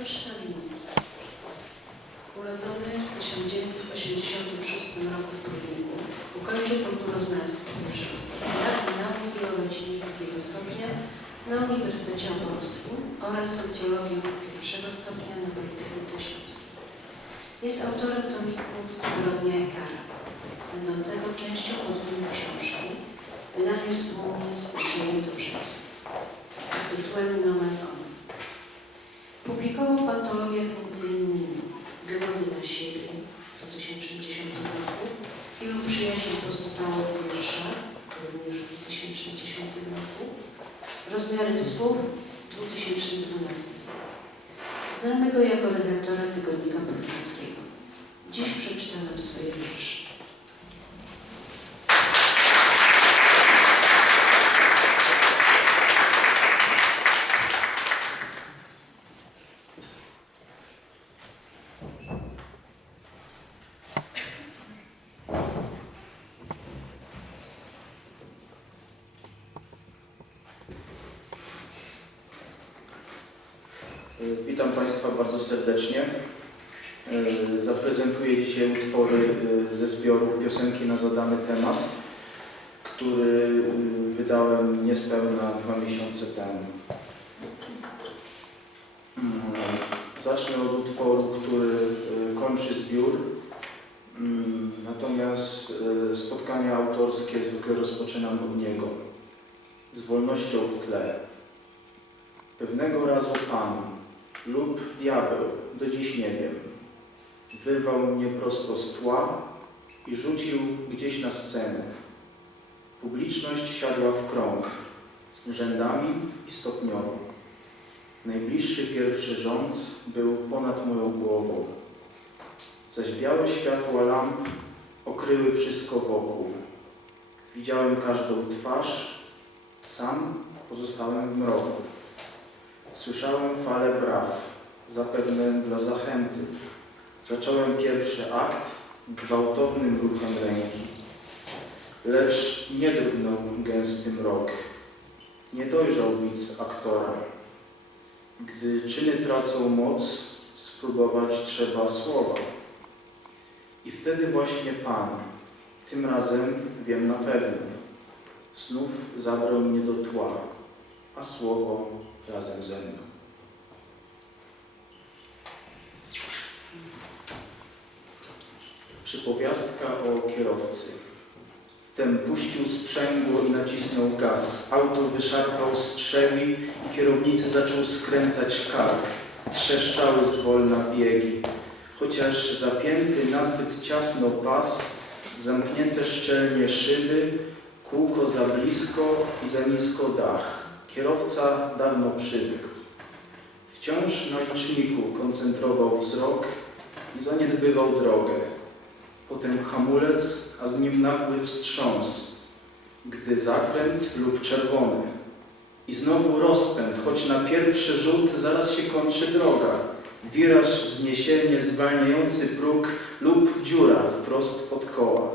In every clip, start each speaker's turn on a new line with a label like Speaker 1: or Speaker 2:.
Speaker 1: Bartosz Saliński, urodzony w 1986 roku w Prudniku, ukończył kulturoznawstwo pierwszego stopnia nauki o rodzinie drugiego stopnia na Uniwersytecie Opolskim oraz socjologię pierwszego stopnia na Politechnice Śląskiej. Jest autorem tomiku Zbrodnia i kara, będącego częścią podwójnej książki, wydanej wspólnie z Maciejem Dobrzyńskim pod tytułem Nomen Omen. Publikował w antologiach m.in. Dowody na siebie w 2010 roku, Ilu przyjaźni pozostało pierwsza, również w 2010 roku, Rozmiary słów w 2012. Znamy go jako Dziś przeczyta nam swoje
Speaker 2: utwory e, ze zbioru Piosenki na zadany temat, który e, wydałem niespełna dwa miesiące temu. Mm, Zacznę od utworu, który e, kończy zbiór, Mm, natomiast spotkania autorskie zwykle rozpoczynam od niego. Z wolnością w tle. Pewnego razu Pan lub diabeł, do dziś nie wiem, wyrwał mnie prosto z tła i rzucił gdzieś na scenę. Publiczność siadła w krąg, rzędami i stopniowo. Najbliższy pierwszy rząd był ponad moją głową, zaś białe światła lamp okryły wszystko wokół. Widziałem każdą twarz, sam pozostałem w mroku. Słyszałem falę braw, zapewne dla zachęty. Zacząłem pierwszy akt gwałtownym ruchem ręki. Lecz nie drgnął gęsty mrok. Nie dojrzał widz aktora. Gdy czyny tracą moc, spróbować trzeba słowa. I wtedy właśnie Pan, tym razem wiem na pewno, znów zabrał mnie do tła, a słowo razem ze mną. Przypowiastka o kierowcy. Wtem puścił sprzęgło i nacisnął gaz. Auto wyszarpał strzewi i kierownicy zaczął skręcać kark. Trzeszczały zwolna biegi. Chociaż zapięty nazbyt ciasno pas, zamknięte szczelnie szyby, kółko za blisko i za nisko dach. Kierowca dawno przywykł. Wciąż na liczniku koncentrował wzrok i zaniedbywał drogę. Potem hamulec, a z nim nagły wstrząs, gdy zakręt lub czerwony. I znowu rozpęd, choć na pierwszy rzut zaraz się kończy droga. Wiraż, wzniesienie, zwalniający próg lub dziura wprost pod koła.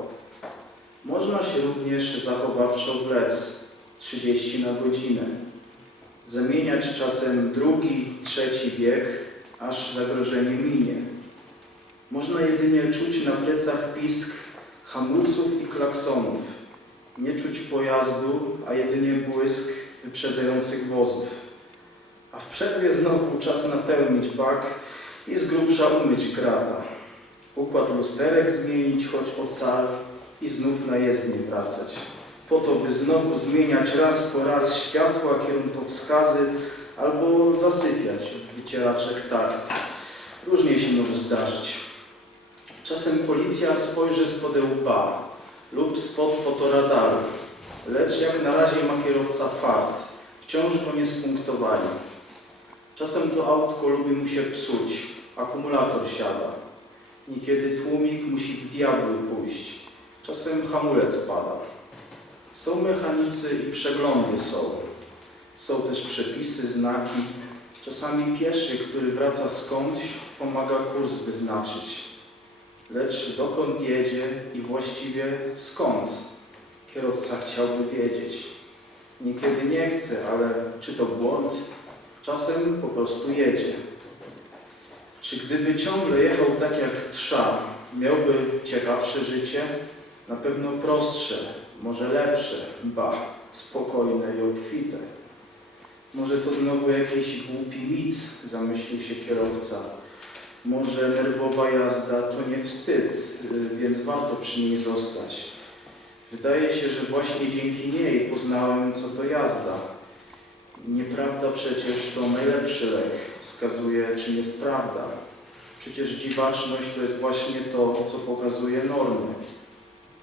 Speaker 2: Można się również zachowawczo wlec, 30 na godzinę. Zamieniać czasem drugi, trzeci bieg, aż zagrożenie minie. Można jedynie czuć na plecach pisk hamulców i klaksonów. Nie czuć pojazdu, a jedynie błysk wyprzedzających wozów. A w przerwie znowu czas napełnić bak i z grubsza umyć krata. Układ lusterek zmienić choć o cal i znów na jezdnię wracać po to, by znowu zmieniać raz po raz światła, kierunkowskazy albo zasypiać w wycieraczek takt. Różnie się może zdarzyć. Czasem policja spojrzy spod łba lub spod fotoradaru, lecz jak na razie ma kierowca fart, wciąż go nie spunktowali. Czasem to autko lubi mu się psuć, akumulator siada. Niekiedy tłumik musi w diabły pójść, czasem hamulec pada. Są mechanicy i przeglądy są. Są też przepisy, znaki. Czasami pieszy, który wraca skądś, pomaga kurs wyznaczyć. Lecz dokąd jedzie i właściwie skąd? Kierowca chciałby wiedzieć. Niekiedy nie chce, ale czy to błąd? Czasem po prostu jedzie. Czy gdyby ciągle jechał tak jak trza, miałby ciekawsze życie? Na pewno prostsze, może lepsze, ba, spokojne i obfite. Może to znowu jakiś głupi mit, zamyślił się kierowca. Może nerwowa jazda to nie wstyd, y, więc warto przy niej zostać. Wydaje się, że właśnie dzięki niej poznałem, co to jazda. Nieprawda przecież to najlepszy lek, wskazuje, czym jest prawda. Przecież dziwaczność to jest właśnie to, co pokazuje normy.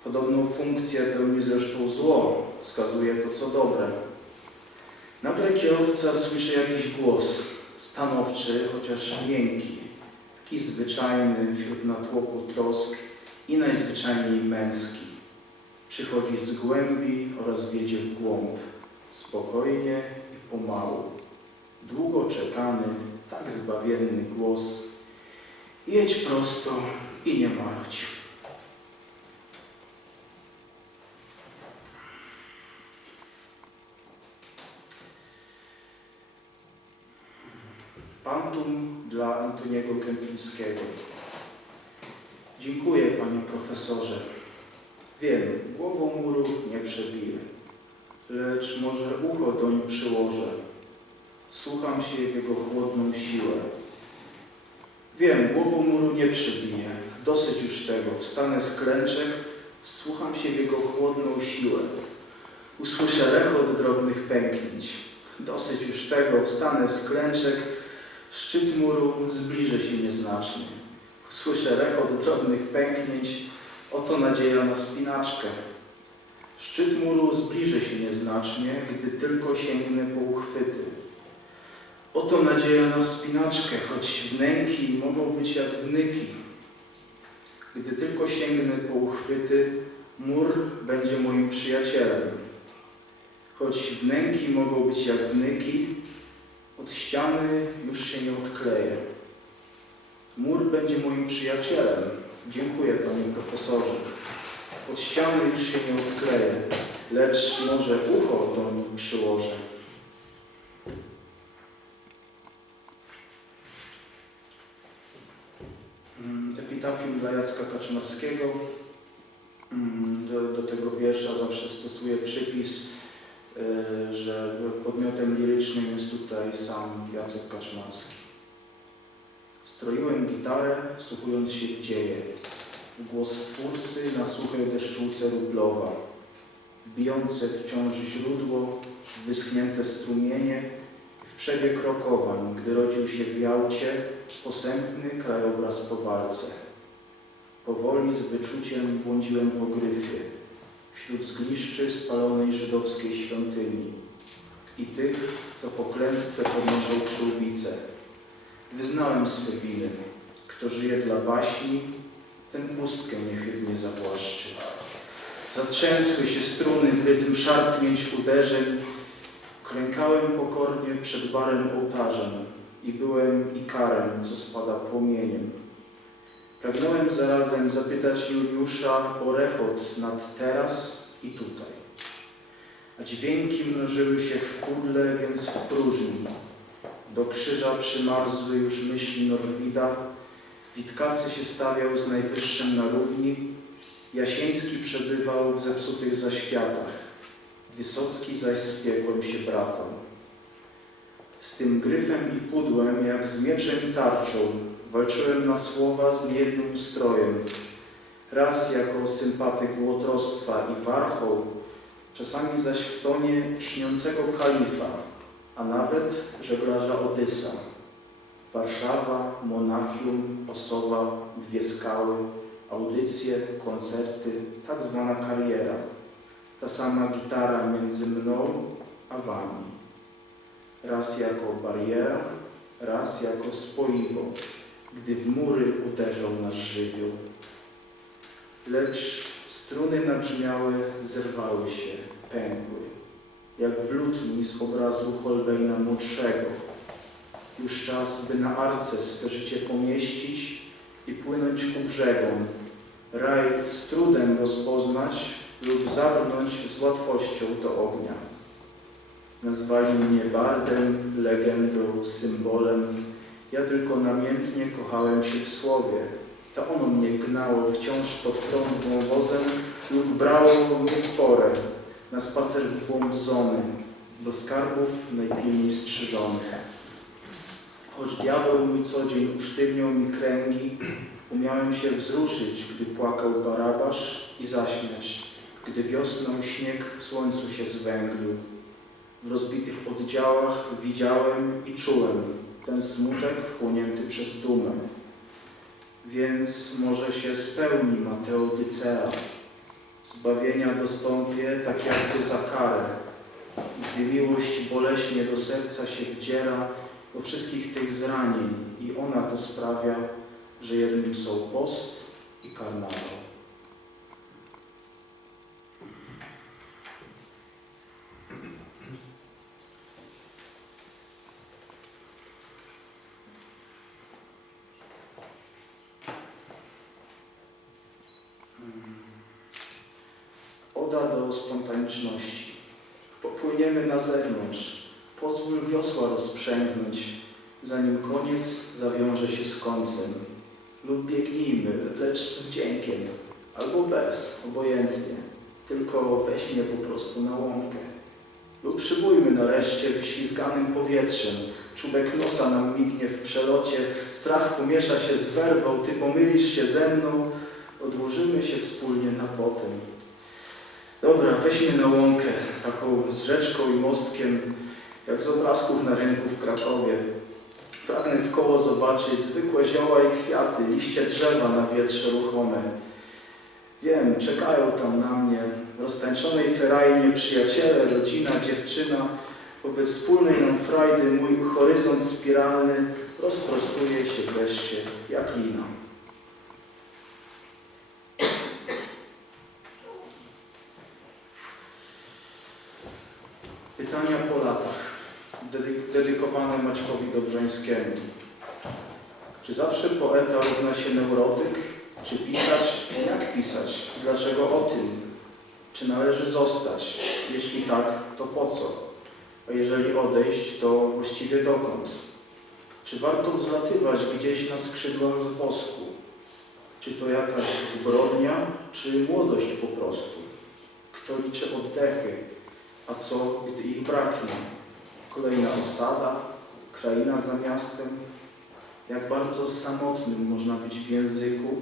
Speaker 2: Podobną funkcję pełni zresztą zło, wskazuje to, co dobre. Nagle kierowca słyszy jakiś głos, stanowczy, chociaż miękki, taki zwyczajny wśród natłoku trosk i najzwyczajniej męski. Przychodzi z głębi oraz wiedzie w głąb, spokojnie i pomału. Długo czekany, tak zbawienny głos. Jedź prosto i nie martw. Pantum dla Antoniego Kępińskiego. Dziękuję, panie profesorze. Wiem, głową muru nie przebiję, lecz może ucho doń przyłożę. Słucham się w jego chłodną siłę. Wiem, głową muru nie przebiję, dosyć już tego. Wstanę z klęczek, wsłucham się w jego chłodną siłę. Usłyszę rechot drobnych pęknięć. Dosyć już tego, wstanę z klęczek, szczyt muru zbliży się nieznacznie. Słyszę rechot drobnych pęknięć, oto nadzieja na wspinaczkę. Szczyt muru zbliży się nieznacznie, gdy tylko sięgnę po uchwyty. Oto nadzieja na wspinaczkę, choć wnęki mogą być jak wnyki. Gdy tylko sięgnę po uchwyty, mur będzie moim przyjacielem. Choć wnęki mogą być jak wnyki, od ściany już się nie odkleję. Mur będzie moim przyjacielem. Dziękuję, panie profesorze. Od ściany już się nie odkleję, lecz może ucho do niej przyłożę. Mm, Epitafium dla Jacka Kaczmarskiego. Mm, Do, do tego wiersza zawsze stosuję przypis, y, że podmiotem lirycznym jest tutaj sam Jacek Kaczmarski. Stroiłem gitarę, wsłuchując się w dzieje. Głos Stwórcy na suchej deszczułce rublowa. Bijące wciąż źródło, wyschnięte strumienie, w przebieg rokowań, gdy rodził się w Jałcie posępny krajobraz po walce. Powoli z wyczuciem błądziłem po gryfie, wśród zgliszczy spalonej żydowskiej świątyni i tych, co po klęsce podnoszą przyłbice. Wyznałem swe winy. Kto żyje dla baśni, ten pustkę niechybnie zapłaszczy. Zatrzęsły się struny w rytm szarpnięć uderzeń. Klękałem pokornie przed barem ołtarzem i byłem ikarem, co spada płomieniem. Pragnąłem zarazem zapytać Juliusza o rechot nad teraz i tutaj. Dźwięki mnożyły się w pudle, więc w próżni. Do krzyża przymarzły już myśli Norwida, Witkacy się stawiał z najwyższym na równi, Jasieński przebywał w zepsutych zaświatach, Wysocki zaś z piekłem się bratał. Z tym gryfem i pudłem, jak z mieczem i tarczą, walczyłem na słowa z niejednym ustrojem. Raz jako sympatyk łotrostwa i warchoł, czasami zaś w tonie śniącego kalifa, a nawet żeglarza Odysa. Warszawa, Monachium, Osowa, dwie skały, audycje, koncerty, tak zwana kariera. Ta sama gitara między mną a wami. Raz jako bariera, raz jako spoiwo, gdy w mury uderzał nasz żywioł. Lecz struny nabrzmiałe zerwały się, pękły, jak w lutni z obrazu Holbeina młodszego. Już czas, by na arce swe życie pomieścić i płynąć ku brzegom, raj z trudem rozpoznać lub zabrnąć z łatwością do ognia. Nazwali mnie bardem, legendą, symbolem Ja tylko namiętnie kochałem się w słowie. To ono mnie gnało wciąż pod prąd wąwozem lub brało mnie w porę na spacer w głąb zony, do skarbów najpilniej strzyżonych. Choć diabeł mój co dzień usztywniał mi kręgi, umiałem się wzruszyć, gdy płakał Barabasz i zaśmiać, gdy wiosną śnieg w słońcu się zwęglił. W rozbitych oddziałach widziałem i czułem ten smutek chłonięty przez dumę. Więc może się spełni Mateodycea. Zbawienia dostąpię tak jakby za karę. Gdy miłość boleśnie do serca się wdziera do wszystkich tych zranień i ona to sprawia, że jednym są post i karnawał. Do spontaniczności. Popłyniemy na zewnątrz. Pozwól wiosła rozprzęgnąć, zanim koniec zawiąże się z końcem. Lub biegnijmy, lecz z wdziękiem, albo bez, obojętnie. Tylko weź mnie po prostu na łąkę. Lub szybujmy nareszcie wyślizganym powietrzem. Czubek nosa nam mignie w przelocie, strach pomiesza się z werwą, ty pomylisz się ze mną, odłożymy się wspólnie na potem. Dobra, weźmy na łąkę, taką z rzeczką i mostkiem, jak z obrazków na rynku w Krakowie. Pragnę w koło zobaczyć zwykłe zioła i kwiaty, liście drzewa na wietrze ruchome. Wiem, czekają tam na mnie roztańczonej ferajnie przyjaciele, rodzina, dziewczyna. Wobec wspólnej nam frajdy mój horyzont spiralny rozprostuje się wreszcie jak lina. Pytania po latach, Dedy- dedykowane Maćkowi Dobrzońskiemu. Czy zawsze poeta równa się neurotyk? Czy pisać? Jak pisać? Dlaczego o tym? Czy należy zostać? Jeśli tak, to po co? A jeżeli odejść, to właściwie dokąd? Czy warto wzlatywać gdzieś na skrzydłach z wosku? Czy to jakaś zbrodnia, czy młodość po prostu? Kto liczy oddechy? A co, gdy ich braknie? Kolejna osada, kraina za miastem. Jak bardzo samotnym można być w języku,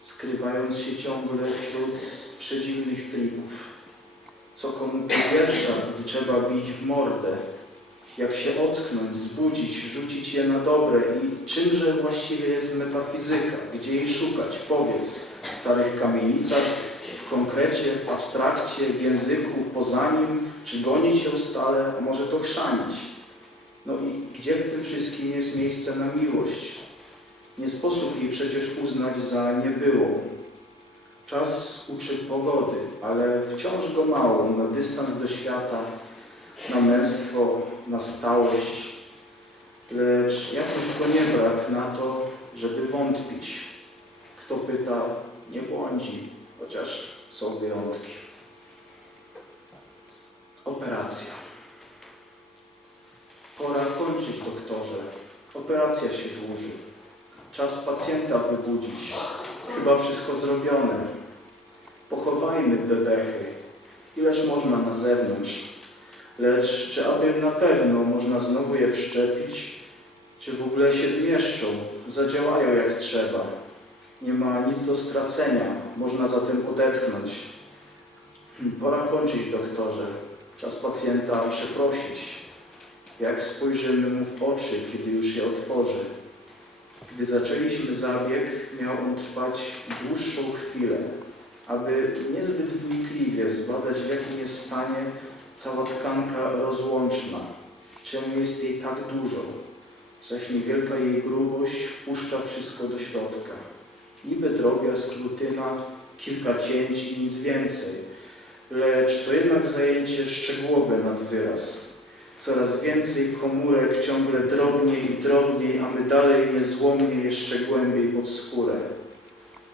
Speaker 2: skrywając się ciągle wśród przedziwnych trików. Co komu pierwsza, gdy trzeba bić w mordę? Jak się ocknąć, zbudzić, rzucić je na dobre i czymże właściwie jest metafizyka? Gdzie jej szukać? Powiedz. W starych kamienicach, w konkrecie, w abstrakcie, w języku, poza nim, czy gonić ją stale, a może to chrzanić? No i gdzie w tym wszystkim jest miejsce na miłość? Nie sposób jej przecież uznać za niebyłą. Czas uczy pogody, ale wciąż go mało na dystans do świata, na męstwo, na stałość. Lecz jakoś go nie brak na to, żeby wątpić. Kto pyta, nie błądzi, chociaż są wyjątki. Operacja. Pora kończyć, doktorze. Operacja się dłuży. Czas pacjenta wybudzić. Chyba wszystko zrobione. Pochowajmy bebechy. Ileż można na zewnątrz. Lecz czy aby na pewno można znowu je wszczepić? Czy w ogóle się zmieszczą? Zadziałają jak trzeba. Nie ma nic do stracenia. Można zatem odetchnąć. Pora kończyć, doktorze. Czas pacjenta przeprosić. Jak spojrzymy mu w oczy, kiedy już je otworzy. Gdy zaczęliśmy zabieg, miał on trwać dłuższą chwilę, aby niezbyt wnikliwie zbadać, w jakim jest stanie cała tkanka rozłączna. Czemu jest jej tak dużo? Zaś niewielka jej grubość wpuszcza wszystko do środka. Niby drobiazg, rutyna, kilka cięć i nic więcej. Lecz to jednak zajęcie szczegółowe nad wyraz. Coraz więcej komórek, ciągle drobniej i drobniej, a my dalej niezłomnie jeszcze głębiej pod skórę.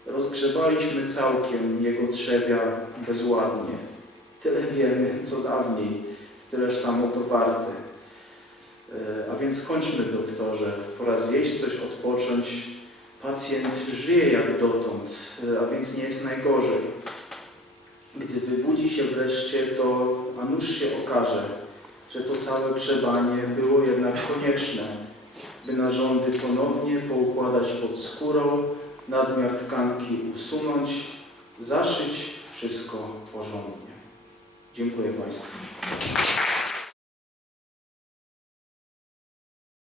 Speaker 2: Rozgrzebaliśmy całkiem jego trzewia bezładnie. Tyle wiemy, co dawniej, tyleż samo to warte. E, A więc kończmy, doktorze, pora zjeść coś, odpocząć. Pacjent żyje jak dotąd, e, a więc nie jest najgorzej. Gdy wybudzi się wreszcie, to a nuż się okaże, że to całe grzebanie było jednak konieczne, by narządy ponownie poukładać pod skórą, nadmiar tkanki usunąć, zaszyć wszystko porządnie. Dziękuję Państwu.